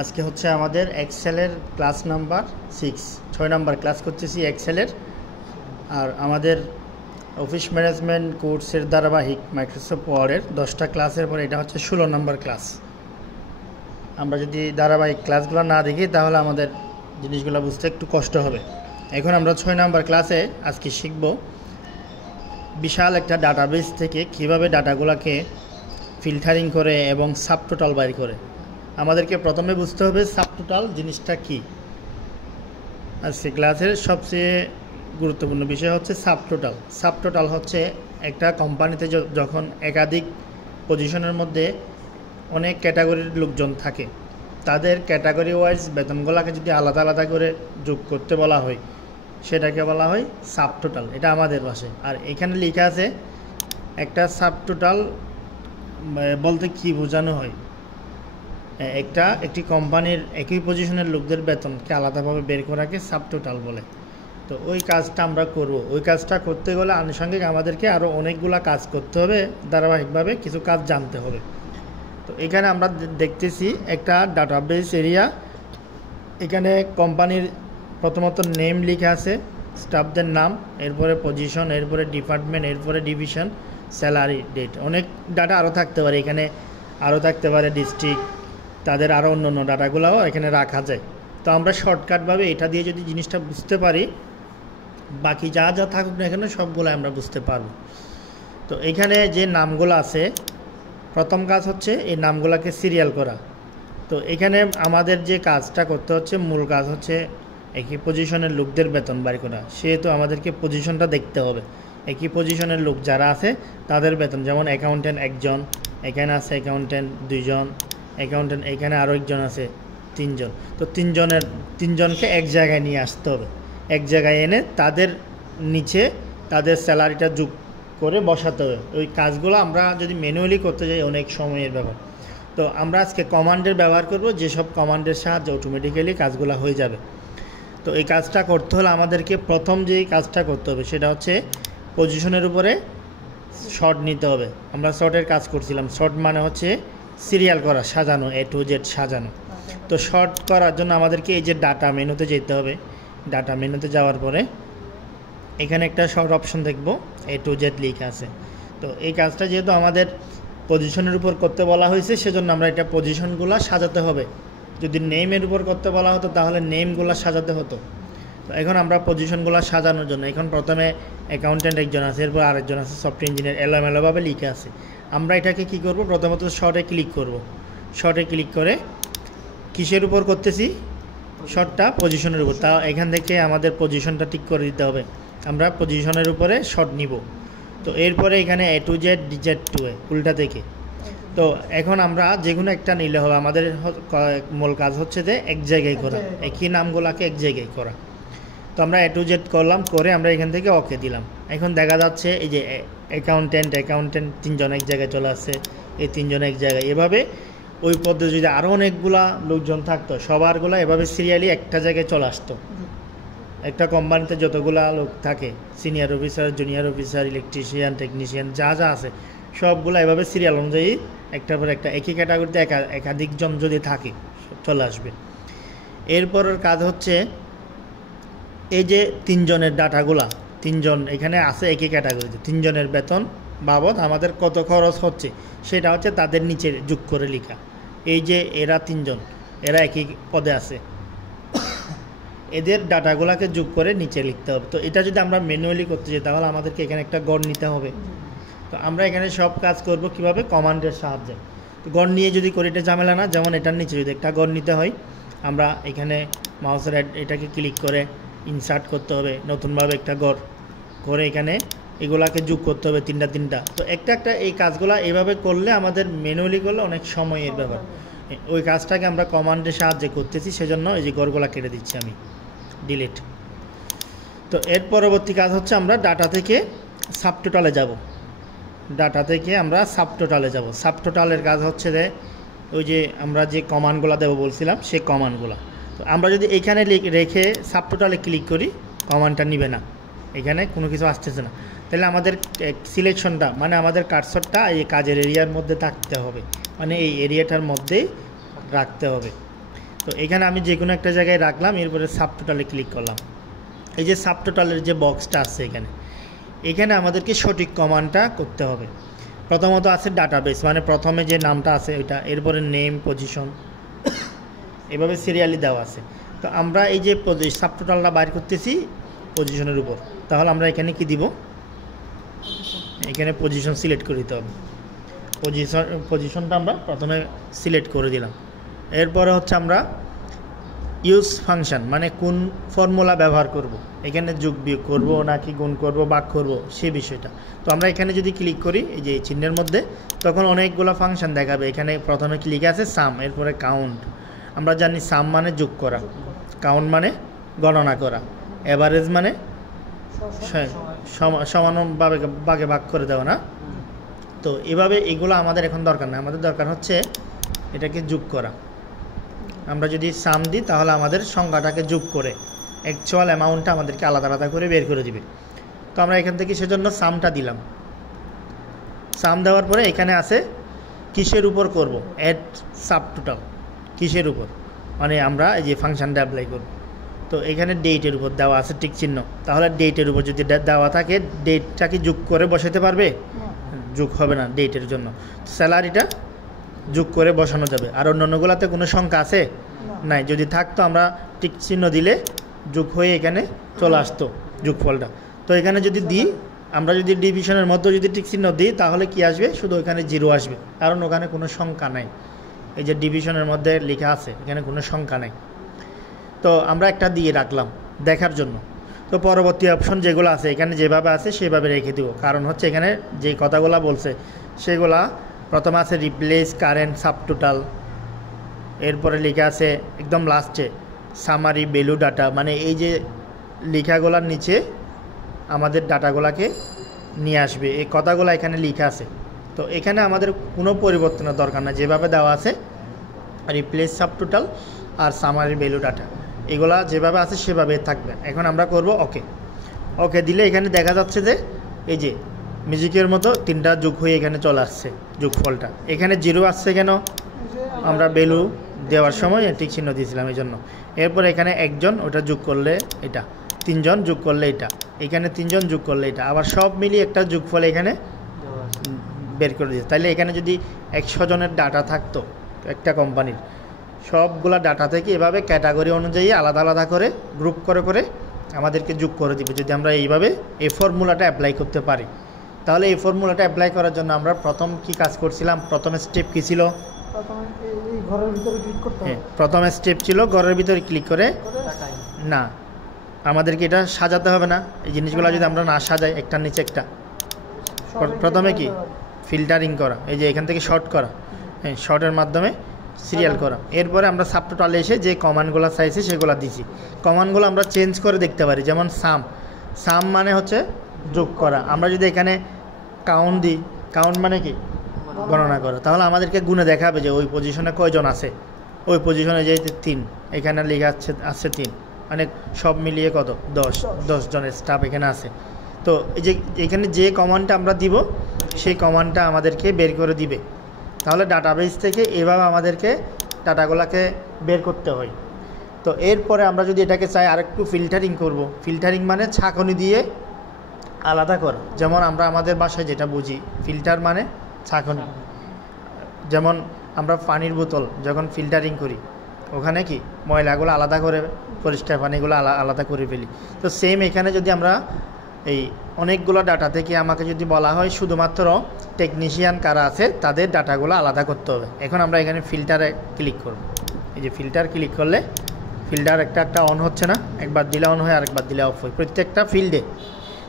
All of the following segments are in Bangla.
আজকে হচ্ছে আমাদের এক্সেলের ক্লাস নাম্বার 6 6 নাম্বার ক্লাস করতেছি এক্সেলের। আর আমাদের অফিস ম্যানেজমেন্ট কোর্সের ধারাবাহিক মাইক্রোসফট ওয়ার্ডের 10টা ক্লাসের পরে এটা হচ্ছে 16 নাম্বার ক্লাস। আমরা যদি ধারাবাহিক ক্লাসগুলো না দেখি তাহলে আমাদের জিনিসগুলো বুঝতে একটু কষ্ট হবে। এখন আমরা 6 নাম্বার ক্লাসে আজকে শিখব বিশাল একটা ডাটাবেস থেকে কীভাবে ডাটাগুলোকে ফিল্টারিং করে এবং সাবটোটাল বাইর করে। আমাদেরকে প্রথমে বুঝতে হবে সাবটোটাল জিনিসটা কি। আজকে ক্লাসের সবচেয়ে গুরুত্বপূর্ণ বিষয় হচ্ছে সাবটোটাল। সাবটোটাল হচ্ছে একটা কোম্পানিতে যখন একাধিক পজিশনের মধ্যে অনেক ক্যাটাগরির লোকজন থাকে, তাদের ক্যাটাগরি ওয়াইজ বেতনগুলোকে যদি আলাদা আলাদা করে যোগ করতে বলা হয় সেটাকে বলা হয় সাবটোটাল। এটা আমাদের ভাষায়। আর এখানে লেখা আছে একটা সাবটোটাল বলতে কি বোঝানো হয়, একটি কোম্পানির একই পজিশনের লোকদের বেতনকে আলাদাভাবে বের করাকে সাবটোটাল বলে। তো ওই কাজটা আমরা করব। ওই কাজটা করতে গেলে আনুষঙ্গিক আমাদেরকে আরও অনেকগুলো কাজ করতে হবে, ধারাবাহিকভাবে কিছু কাজ জানতে হবে। তো এখানে আমরা দেখতেছি একটা ডাটাবেস এরিয়া। এখানে কোম্পানির প্রথমত নেম লেখা আছে, স্টাফদের নাম, এরপরে পজিশন, এরপরে ডিপার্টমেন্ট, এরপরে ডিভিশন, স্যালারি, ডেট। অনেক ডাটা আরও থাকতে পারে, এখানে আরও থাকতে পারে ডিস্ট্রিক্ট, তাদের আরও অন্য অন্য ডাটাগুলোও এখানে রাখা যায়। তো আমরা শর্টকাটভাবে এটা দিয়ে যদি জিনিসটা বুঝতে পারি, বাকি যা যা থাকুক না এখানে সবগুলো আমরা বুঝতে পারব। তো এখানে যে নামগুলো আছে, প্রথম কাজ হচ্ছে এই নামগুলোকে সিরিয়াল করা। তো এখানে আমাদের যে কাজটা করতে হচ্ছে, মূল কাজ হচ্ছে একই পজিশনের লোকদের বেতন বাড়ি করা। সেহেতু আমাদেরকে পজিশনটা দেখতে হবে, একই পজিশনের লোক যারা আছে তাদের বেতন। যেমন অ্যাকাউন্টেন্ট একজন, এখানে আছে অ্যাকাউন্টেন্ট দুইজন, অ্যাকাউন্টেন্ট এখানে আরও একজন আছে তিনজন। তো তিনজনকে এক জায়গায় নিয়ে আসতে হবে, এক জায়গায় এনে তাদের নিচে তাদের স্যালারিটা যোগ করে বসাতে হবে। ওই কাজগুলো আমরা যদি ম্যানুয়ালি করতে যাই অনেক সময়ের ব্যাপার। তো আমরা আজকে কমান্ডের ব্যবহার করব, যেসব কমান্ডের সাহায্যে অটোমেটিক্যালি কাজগুলো হয়ে যাবে। তো এই কাজটা করতে হলে আমাদেরকে প্রথম যেই কাজটা করতে হবে সেটা হচ্ছে পজিশনের উপরে শর্ট নিতে হবে। আমরা শর্টের কাজ করছিলাম। শর্ট মানে হচ্ছে সিরিয়াল করা, সাজানো, A to Z সাজানো। তো শর্ট করার জন্য আমাদেরকে এই যে ডাটা মেনুতে যেতে হবে। ডাটা মেনুতে যাওয়ার পরে এখানে একটা শর্ট অপশন দেখব, A to Z লেখা আছে। তো এই কাজটা যেহেতু আমাদের পজিশনের উপর করতে বলা হয়েছে সেজন্য আমরা এটা পজিশনগুলো সাজাতে হবে। যদি নেমের উপর করতে বলা হতো তাহলে নেমগুলো সাজাতে হতো। তো এখন আমরা পজিশনগুলো সাজানোর জন্য এখন প্রথমে অ্যাকাউন্টেন্ট একজন আছে, এরপর আরেকজন আছে সফটওয়্যার ইঞ্জিনিয়ার, এলোমেলোভাবে লিখে আছে। আমরা এটাকে কি করব, প্রথমত শর্টে ক্লিক করব। শর্টে ক্লিক করে কিসের উপর করতেছি, শর্টটা পজিশনের উপর। তা এখান থেকে আমাদের পজিশনটা ঠিক করে দিতে হবে। আমরা পজিশনের উপরে শর্ট নিব। তো এরপরে এখানে A to Z Z to A উল্টা থেকে। তো এখন আমরা যে কোনো একটা নিলে হবে। আমাদের মূল কাজ হচ্ছে যে এক জায়গায় করা, একই নামগুলোকে এক জায়গায় করা। তো আমরা A to Z করলাম, করে আমরা এখান থেকে ওকে দিলাম। এখন দেখা যাচ্ছে এই যে অ্যাকাউন্টেন্ট তিনজন এক জায়গায় চলে আসছে, এই তিনজন এক জায়গায়। এভাবে ওই পদ্ধতি যদি আরও অনেকগুলা লোকজন থাকতো, সবারগুলো এভাবে সিরিয়ালি একটা জায়গায় চলে আসতো। একটা কোম্পানিতে যতগুলা লোক থাকে, senior officer, junior officer, electrician, technician যা যা আছে সবগুলো এভাবে সিরিয়াল অনুযায়ী একটার পর একটা একই ক্যাটাগরিতে একাধিকজন যদি থাকে চলে আসবে। এরপরের কাজ হচ্ছে এই যে তিনজনের ডাটাগুলা, তিনজন এখানে আছে একই ক্যাটাগরিতে, তিনজনের বেতন বাবদ আমাদের কত খরচ হচ্ছে সেটা হচ্ছে তাদের নিচে যোগ করে লেখা। এই যে এরা তিনজন, এরা একই পদে আছে, এদের ডাটাগুলোকে যোগ করে নিচে লিখতে হবে। তো এটা যদি আমরা ম্যানুয়ালি করতে যাই তাহলে আমাদেরকে এখানে একটা গড় নিতে হবে। তো আমরা এখানে সব কাজ করব কিভাবে, কমান্ডের সাহায্যে। তো গড় নিয়ে যদি করি এটা ঝামেলা না। যেমন এটার নিচে যদি একটা গড় নিতে হয়, আমরা এখানে মাউসের এটাকে ক্লিক করে ইনসার্ট করতে হবে, নতুনভাবে একটা গড় করে এখানে এগুলাকে যোগ করতে হবে তিনটা। তো একটা এই কাজগুলো এইভাবে করলে আমাদের ম্যানুয়ালি করলে অনেক সময়ের ব্যাপার। ওই কাজটাকে আমরা কমান্ডের সাহায্যে করতেছি, সেজন্য এই যে গড়গুলা কেটে দিচ্ছি আমি, ডিলিট। তো এর পরবর্তী কাজ হচ্ছে আমরা ডাটা থেকে সাবটোটালে যাব। ডাটা থেকে আমরা সাবটোটালে যাব। সাবটোটালের কাজ হচ্ছে যে ওই যে আমরা যে কমান্ডগুলো দেবো বলছিলাম সেই কমান্ডগুলো। তো আমরা যদি এখানে রেখে সাবটোটালে ক্লিক করি, কমান্ডটা নিবে না, এখানে কোনো কিছু আসতেছে না। তাহলে আমাদের সিলেকশনটা মানে আমাদের কার্সরটা এই কাজের এরিয়ার মধ্যে থাকতে হবে, মানে এই এরিয়াটার মধ্যেই রাখতে হবে। তো এখানে আমি যে কোনো একটা জায়গায় রাখলাম, এরপরে সাবটোটালে ক্লিক করলাম। এই যে সাবটোটালের যে বক্সটা আছে এখানে আমাদেরকে সঠিক কমান্ডটা করতে হবে। প্রথমত আছে ডাটাবেস, মানে প্রথমে যে নামটা আছে ওইটা, এরপরে নেম, পজিশন, এভাবে সিরিয়ালি দেওয়া আছে। তো আমরা এই যে সাবটোটালটা বাইর করতেছি পজিশনের উপর, তাহলে আমরা এখানে কি দিব, এখানে পজিশন সিলেক্ট করে দিতে হবে। পজিশনটা আমরা প্রথমে সিলেক্ট করে দিলাম। এরপরে হচ্ছে আমরা ইউজ ফাংশন, মানে কোন ফর্মুলা ব্যবহার করব, এখানে যোগ বিয়োগ করব নাকি গুণ করব, ভাগ করব, সেই বিষয়টা। তো আমরা এখানে যদি ক্লিক করি এই যে চিহ্নের মধ্যে, তখন অনেকগুলো ফাংশন দেখাবে। এখানে প্রথমে ক্লিক আছে সাম, এরপরে কাউন্ট। আমরা জানি সাম মানে যোগ করা, কাউন্ট মানে গণনা করা, এভারেজ মানে সমানভাবে ভাগে ভাগ করে দেওয়া না। তো এভাবে এগুলো আমাদের এখন দরকার না, আমাদের দরকার হচ্ছে এটাকে যোগ করা। আমরা যদি সাম দিই তাহলে আমাদের সংখ্যাটাকে যোগ করে অ্যাকচুয়াল অ্যামাউন্টটা আমাদেরকে আলাদা আলাদা করে বের করে দিবে। তো আমরা এখান থেকে সেজন্য সামটা দিলাম। সাম দেওয়ার পরে এখানে আছে কিসের উপর করব, অ্যাড সাবটোটাল, কিসের উপর, মানে আমরা এই যে ফাংশনটা অ্যাপ্লাই করব। তো এখানে ডেটের উপর দেওয়া আছে টিক চিহ্ন, তাহলে ডেটের উপর যদি দেওয়া থাকে ডেটটা কি যোগ করে বসাতে পারবে? যোগ হবে না ডেটের জন্য। স্যালারিটা যোগ করে বসানো যাবে। আর অন্যান্যগুলোতে কোনো সংখ্যা আছে নাই, যদি থাকতো আমরা টিক চিহ্ন দিলে যোগ হয়ে এখানে চলে আসতো যোগফলটা। তো এখানে যদি দিই, আমরা যদি ডিভিশনের মধ্যে যদি টিক চিহ্ন দিই তাহলে কি আসবে, শুধু ওখানে জিরো আসবে, কারণ ওখানে কোনো সংখ্যা নাই। এই যে ডিভিশনের মধ্যে লেখা আছে এখানে কোনো সংখ্যা নাই। তো আমরা একটা দিয়ে রাখলাম দেখার জন্য। তো পরবর্তী অপশন যেগুলো আছে এখানে যেভাবে আছে সেভাবে রেখে দেবো, কারণ হচ্ছে এখানে যে কথাগুলো বলছে সেগুলা প্রথমে আছে রিপ্লেস কারেন্ট সাবটোটাল, এরপরে লেখা আছে একদম লাস্টে সামারি ভ্যালু ডাটা, মানে এই যে লেখাগুলোর নিচে আমাদের ডাটাগুলোকে নিয়ে আসবে, এই কথাগুলো এখানে লেখা আছে। তো এখানে আমাদের কোনো পরিবর্তনের দরকার না, যেভাবে দেওয়া আছে রিপ্লেস সাবটোটাল আর সামারি ভ্যালু ডাটা, এগুলা যেভাবে আছে সেভাবে থাকবে। এখন আমরা করব ওকে। ওকে দিলে এখানে দেখা যাচ্ছে যে এই যে মিউজিকের মতো তিনটা যোগ হয়ে এখানে চলে আসছে যোগফলটা। এখানে জিরো আসছে কেন, আমরা ভ্যালু দেওয়ার সময় টিক চিহ্ন দিয়েছিলাম এই জন্য। এরপর এখানে একজন, ওটা যোগ করলে এটা, তিনজন যোগ করলে এটা, এখানে তিনজন যোগ করলে এটা, আবার সব মিলিয়ে একটা যোগফল এখানে বের করে দিয়েছে। তাইলে এখানে যদি 100 জনের ডাটা থাকতো একটা কোম্পানির, সবগুলা ডাটা থেকে এভাবে ক্যাটাগরি অনুযায়ী আলাদা আলাদা করে গ্রুপ করে করে আমাদেরকে যোগ করে দিবে। যদি আমরা এইভাবে এই ফর্মুলাটা অ্যাপ্লাই করতে পারি, তাহলে এই ফর্মুলাটা অ্যাপ্লাই করার জন্য আমরা প্রথম কি কাজ করছিলাম, প্রথমে স্টেপ কী ছিল, প্রথমে স্টেপ ছিল ঘরের ভিতরে ক্লিক করে না, আমাদেরকে এটা সাজাতে হবে না। এই জিনিসগুলো যদি আমরা না সাজাই একটার নিচে একটা, প্রথমে কি ফিল্টারিং করা, এই যে এখান থেকে শর্ট করা, হ্যাঁ শর্টের মাধ্যমে সিরিয়াল করা। এরপরে আমরা সাবটোটালে এসে যে কমান্ডগুলো চাইছি সেগুলো দিছি। কমান্ডগুলো আমরা চেঞ্জ করে দেখতে পারি, যেমন সাম মানে হচ্ছে যোগ করা। আমরা যদি এখানে কাউন্ট দিই, কাউন্ট মানে কি গণনা করা, তাহলে আমাদেরকে গুণে দেখাবে যে ওই পজিশনে কয়জন আছে, ওই পজিশনে যে 3, এখানে লেখা আছে 3, মানে সব মিলিয়ে কত 10 জনের স্টাফ এখানে আছে। তো এই যে এখানে যে কমান্ডটা আমরা দিব সেই কমান্ডটা আমাদেরকে বের করে দিবে। তাহলে ডাটাবেস থেকে এভাবে আমাদেরকে ডাটাগুলোকে বের করতে হয়। তো এরপরে আমরা যদি এটাকে চাই আরেকটু ফিল্টারিং করব, ফিল্টারিং মানে ছাঁকনি দিয়ে আলাদা করা। যেমন আমরা আমাদের বাসায় যেটা বুঝি ফিল্টার মানে ছাঁকনি, যেমন আমরা পানির বোতল যখন ফিল্টারিং করি ওখানে কি ময়লাগুলো আলাদা করে পরিষ্কার পানিগুলো আলাদা করে ফেলি। তো সেম এখানে যদি আমরা এই অনেকগুলো ডাটা থেকে আমাকে যদি বলা হয় শুধুমাত্র টেকনিশিয়ান কারা আছে তাদের ডাটাগুলো আলাদা করতে হবে। এখন আমরা এখানে ফিল্টারে ক্লিক করব। এই যে ফিল্টার ক্লিক করলে ফিল্টার একটা অন হচ্ছে না, একবার দিলে অন হয় আরেকবার দিলে অফ হয় প্রত্যেকটা ফিল্ডে।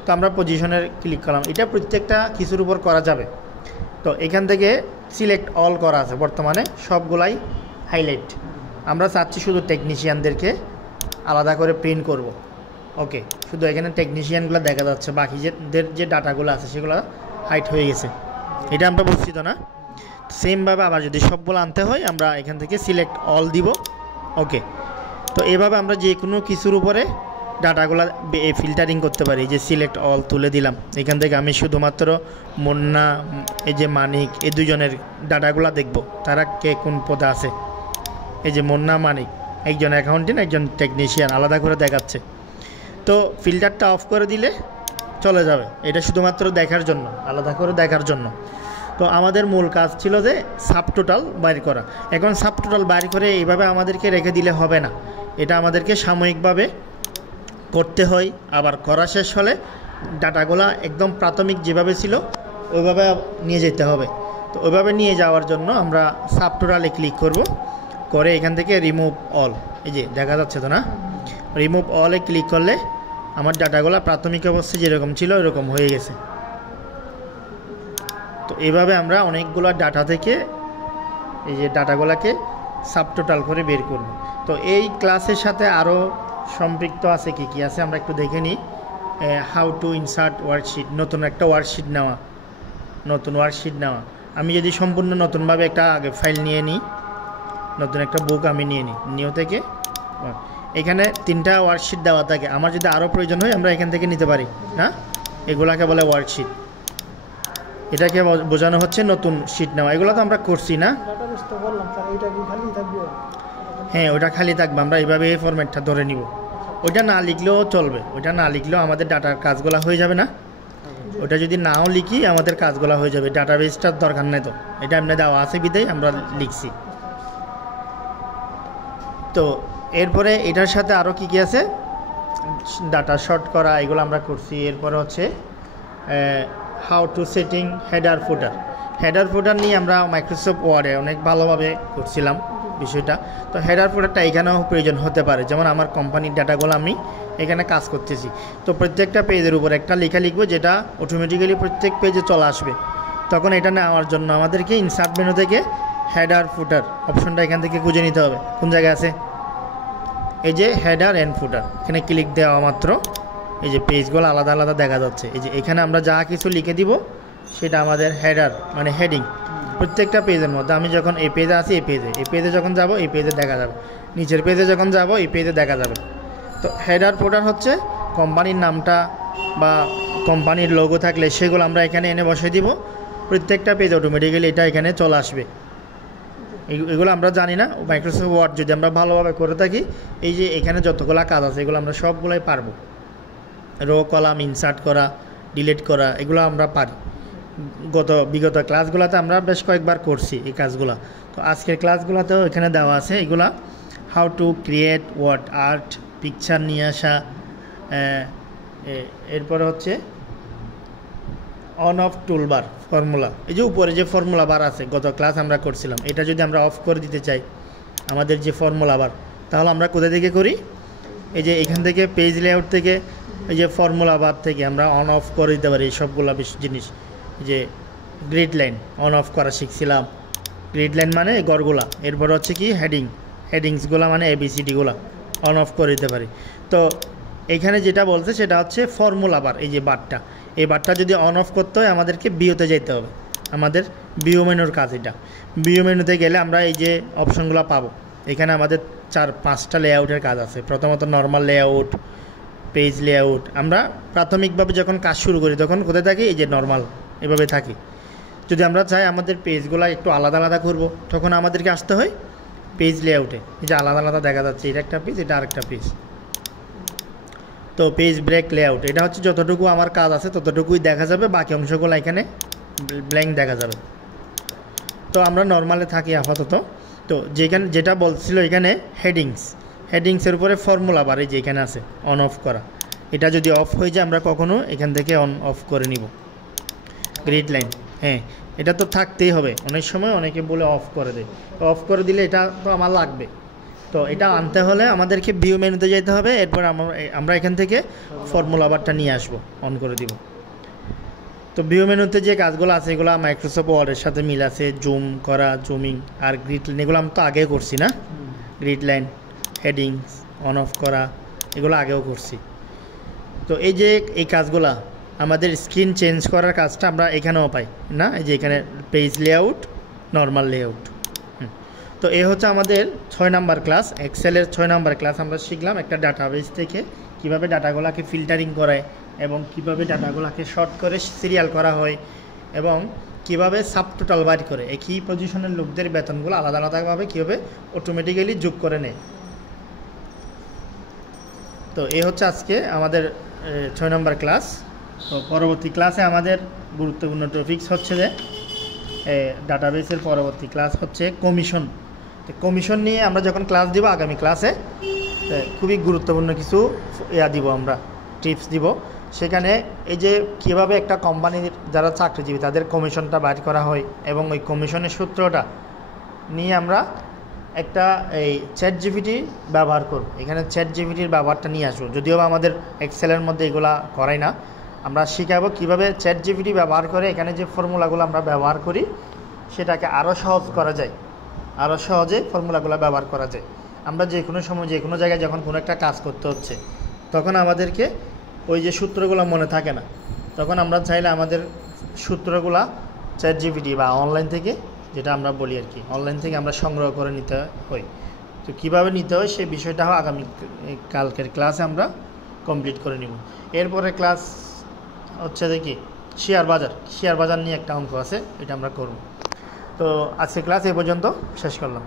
তো আমরা পজিশনের ক্লিক করলাম, এটা প্রত্যেকটা কিছুর উপর করা যাবে। তো এখান থেকে সিলেক্ট অল করা আছে, বর্তমানে সবগুলাই হাইলাইট। আমরা চাচ্ছি শুধু টেকনিশিয়ানদেরকে আলাদা করে প্রিন্ট করব। ওকে, শুধু এখানে টেকনিশিয়ানগুলো দেখা যাচ্ছে, বাকি যে ডাটাগুলো আছে সেগুলো হাইট হয়ে গেছে। এটা আমরা বুঝছি তো না। সেমভাবে আবার যদি সবগুলো আনতে হয় আমরা এখান থেকে সিলেক্ট অল দিব। ওকে, তো এভাবে আমরা যে কোনো কিছুর উপরে ডাটাগুলো ফিল্টারিং করতে পারি। যে সিলেক্ট অল তুলে দিলাম, এখান থেকে আমি শুধুমাত্র মুন্না, এই যে মানিক, এই দুজনের ডাটাগুলো দেখব, তারা কে কোন পদে আছে। এই যে মুন্না মানিক একজন অ্যাকাউন্টেন্ট একজন টেকনিশিয়ান আলাদা করে দেখাচ্ছে। তো ফিল্টারটা অফ করে দিলে চলে যাবে, এটা শুধুমাত্র দেখার জন্য, আলাদা করে দেখার জন্য। তো আমাদের মূল কাজ ছিল যে সাবটোটাল বাইর করা। এখন সাবটোটাল বাইর করে এইভাবে আমাদেরকে রেখে দিলে হবে না, এটা আমাদেরকে সাময়িকভাবে করতে হয়। আবার করা শেষ হলে ডাটাগুলা একদম প্রাথমিক যেভাবে ছিল ওইভাবে নিয়ে যেতে হবে। তো ওইভাবে নিয়ে যাওয়ার জন্য আমরা সাবটোটালে ক্লিক করব, করে এখান থেকে রিমুভ অল, এই যে দেখা যাচ্ছে তো না, রিমুভ অলে ক্লিক করলে আমার ডাটাগুলো প্রাথমিক অবস্থায় যেরকম ছিল ওইরকম হয়ে গেছে। তো এইভাবে আমরা অনেকগুলো ডাটা থেকে এই যে ডাটাগুলোকে সাবটোটাল করে বের করব। তো এই ক্লাসের সাথে আরও সম্পৃক্ত আছে কি কি আছে আমরা একটু দেখে নিই। হাউ টু ইনসার্ট ওয়ার্কশিট, নতুন একটা ওয়ার্কশিট নেওয়া, নতুন ওয়ার্কশিট নেওয়া। আমি যদি সম্পূর্ণ নতুনভাবে একটা আগে ফাইল নিয়ে নিই, নতুন একটা বুক আমি নিয়ে নিই, নিউ থেকে এখানে 3টা ওয়ার্কশিট দেওয়া থাকে। আমার যদি আরও প্রয়োজন হয় আমরা এখান থেকে নিতে পারি না, এগুলাকে বলে ওয়ার্কশিট। এটাকে বোঝানো হচ্ছে নতুন শিট নেওয়া। এগুলো তো আমরা করছি না, হ্যাঁ ওটা খালি থাকবে, আমরা এইভাবে এই ফরম্যাটটা ধরে নিব। ওইটা না লিখলেও চলবে, ওইটা না লিখলেও আমাদের ডাটার কাজগুলো হয়ে যাবে না। ওটা যদি নাও লিখি আমাদের কাজগুলো হয়ে যাবে, ডাটাবেসটার দরকার নেই। তো এটা এমনি দেওয়া আছে বিধায় আমরা লিখছি। তো এরপরে এটার সাথে আরও কী কী আছে, ডাটা শর্ট করা, এগুলো আমরা করছি। এরপরে হচ্ছে how to setting header footer. Header ফুটার নিয়ে আমরা মাইক্রোসফট ওয়ার্ডে অনেক ভালোভাবে করছিলাম বিষয়টা। তো হেডার ফুটারটা এখানেও প্রয়োজন হতে পারে, যেমন আমার কোম্পানির ডাটাগুলো আমি এখানে কাজ করতেছি। তো প্রত্যেকটা পেজের উপর একটা লেখা লিখবো যেটা অটোমেটিক্যালি প্রত্যেক পেজে চলে আসবে। তখন এটা নেওয়ার জন্য আমাদেরকে ইনসার্ট মেনু থেকে হেডার ফুটার অপশনটা এখান থেকে খুঁজে নিতে হবে। কোন জায়গায় আছে, এই যে হেডার অ্যান্ড ফুটার, এখানে ক্লিক দেওয়া মাত্র এই যে পেজগুলো আলাদা আলাদা দেখা যাচ্ছে। এই যে এখানে আমরা যা কিছু লিখে দিব সেটা আমাদের হেডার মানে হেডিং, প্রত্যেকটা পেজের মধ্যে। আমি যখন এই পেজে আসি, এই পেজে যখন যাব এই পেজে দেখা যাবে, নিচের পেজে যখন যাব এই পেজে দেখা যাবে। তো হেডার ফুটার হচ্ছে কোম্পানির নামটা বা কোম্পানির লোগো থাকলে সেগুলো আমরা এখানে এনে বসে দিব, প্রত্যেকটা পেজ অটোমেটিক্যালি এটা এখানে চলে আসবে। এগুলো আমরা জানি না, মাইক্রোসফট ওয়ার্ড যদি আমরা ভালোভাবে করে থাকি, এই যে এখানে যতগুলো কাজ আছে এগুলো আমরা সবগুলোই পারবো। রো কলাম ইনসার্ট করা, ডিলিট করা, এগুলো আমরা পারি। বিগত ক্লাসগুলোতে আমরা বেশ কয়েকবার করছি এই কাজগুলো। তো আজকের ক্লাসগুলোতেও এখানে দেওয়া আছে এগুলা। How to create word art, picture নিয়ে আসা। এরপরে হচ্ছে অন অফ টুলবার ফর্মুলা, এই যে উপরে যে ফর্মুলা বার আছে গত ক্লাস আমরা করছিলাম, এটা যদি আমরা অফ করে দিতে চাই আমাদের যে ফর্মুলা বার, তাহলে আমরা কোথা থেকে করি, এই যে এখান থেকে পেজ লেআউট থেকে এই যে ফর্মুলা বার থেকে আমরা অন অফ করে দিতে পারি এই সবগুলো জিনিস। যে গ্রিড লাইন অন অফ করা শিখছিলাম, গ্রিড লাইন মানে গড়গুলা। এরপর হচ্ছে কি হেডিংসগুলা মানে ABCDগুলা অন অফ করে দিতে পারি। তো এখানে যেটা বলছে সেটা হচ্ছে ফর্মুলা বার, এই যে বারটা, এই বারটা যদি অন অফ করতে হয় আমাদেরকে ভিউতে যেতে হবে, আমাদের ভিউ মেনুর কাজ এটা। ভিউ মেনুতে গেলে আমরা এই যে অপশনগুলো পাবো, এখানে আমাদের 4-5টা লেআউটের কাজ আছে। প্রথমত নর্মাল লেআউট, পেজ লেআউট। আমরা প্রাথমিকভাবে যখন কাজ শুরু করি তখন কোথায় থাকি, এই যে নর্মাল এভাবে থাকি। যদি আমরা চাই আমাদের পেজগুলো একটু আলাদা আলাদা করব, তখন আমাদেরকে আসতে হয় পেজ লেআউটে। এই যে আলাদা আলাদা দেখা যাচ্ছে, এটা একটা পেজ, এটা আরেকটা পেজ। তো পেজ ব্রেক লেআউট, এটা হচ্ছে যতটুকু আমার কাজ আছে ততটুকুই দেখা যাবে, বাকি অংশগুলো এখানে ব্ল্যাঙ্ক দেখা যাবে। তো আমরা নর্মালে থাকি আপাতত। তো যেটা বলছিল এখানে হেডিংসের উপরে ফর্মুলা বার, এই যে এখানে আছে অন অফ করা। এটা যদি অফ হয়ে যায় আমরা কখনো এখান থেকে অন অফ করে নিব। গ্রিড লাইন, হ্যাঁ এটা তো থাকতেই হবে, অনেক সময় অনেকে বলে অফ করে দেয়, তো অফ করে দিলে এটা তো আমার লাগবে। তো এটা আনতে হলে আমাদেরকে ভিউ মেনুতে যেতে হবে, এরপর আমরা এখান থেকে ফর্মুলা বারটা নিয়ে আসবো, অন করে দিব। তো ভিউ মেনুতে যে কাজগুলো আছে এগুলো মাইক্রোসফট ওয়ার্ডের সাথে মিল আছে, জুম করা, জুমিং আর গ্রিড লাইন, এগুলো আমি তো আগেও করছি না। Grid line, headings on of করা, এগুলো আগেও করছি। তো এই যে এই কাজগুলা আমাদের স্ক্রিন চেঞ্জ করার কাজটা আমরা এখানেও পাই না, এই যে এখানে পেজ লেআউট, নর্মাল লেআউট। তো এই হচ্ছে আমাদের 6 নাম্বার ক্লাস, এক্সেলের 6 নাম্বার ক্লাস। আমরা শিখলাম একটা ডাটাবেস থেকে কীভাবে ডাটাগুলোকে ফিল্টারিং করে এবং কিভাবে ডাটাগুলোকে শর্ট করে সিরিয়াল করা হয় এবং কিভাবে সাবটোটাল বার করে একই পজিশনের লোকদের বেতনগুলো আলাদা আলাদাভাবে কীভাবে অটোমেটিক্যালি যোগ করে নেয়। তো এই হচ্ছে আজকে আমাদের 6 নম্বর ক্লাস। তো পরবর্তী ক্লাসে আমাদের গুরুত্বপূর্ণ টপিকস হচ্ছে যে ডাটাবেসের পরবর্তী ক্লাস হচ্ছে কমিশন। তো কমিশন নিয়ে আমরা যখন ক্লাস দিব আগামী ক্লাসে খুবই গুরুত্বপূর্ণ কিছু দিব, আমরা টিপস দিব। সেখানে এই যে কীভাবে একটা কোম্পানির যারা চাকরিজীবী তাদের কমিশনটা বাইর করা হয় এবং ওই কমিশনের সূত্রটা নিয়ে আমরা একটা এই চ্যাট জিপিটি ব্যবহার করব। এখানে চ্যাট জিপিটির ব্যবহারটা নিয়ে আসবো, যদিও আমাদের এক্সেলের মধ্যে এগুলা করাই না। আমরা শিখাবো কীভাবে চ্যাট জিপিটি ব্যবহার করে এখানে যে ফর্মুলাগুলো আমরা ব্যবহার করি সেটাকে আরও সহজ করা যায়, আরও সহজে ফর্মুলাগুলো ব্যবহার করা যায়। আমরা যে কোনো সময় যে কোনো জায়গায় যখন কোনো একটা কাজ করতে হচ্ছে তখন আমাদেরকে ওই যে সূত্রগুলো মনে থাকে না, তখন আমরা চাইলে আমাদের সূত্রগুলা চ্যাট জিপিটি বা অনলাইন থেকে, যেটা আমরা বলি আর কি, অনলাইন থেকে আমরা সংগ্রহ করে নিতে হয়। তো কীভাবে নিতে হয় সেই বিষয়টা আগামী কালকের ক্লাসে আমরা কমপ্লিট করে নিব। এরপরে ক্লাস হচ্ছে দেখি শেয়ার বাজার নিয়ে একটা অঙ্ক আছে, এটা আমরা করব। তো আজকে ক্লাস এই পর্যন্ত শেষ করলাম।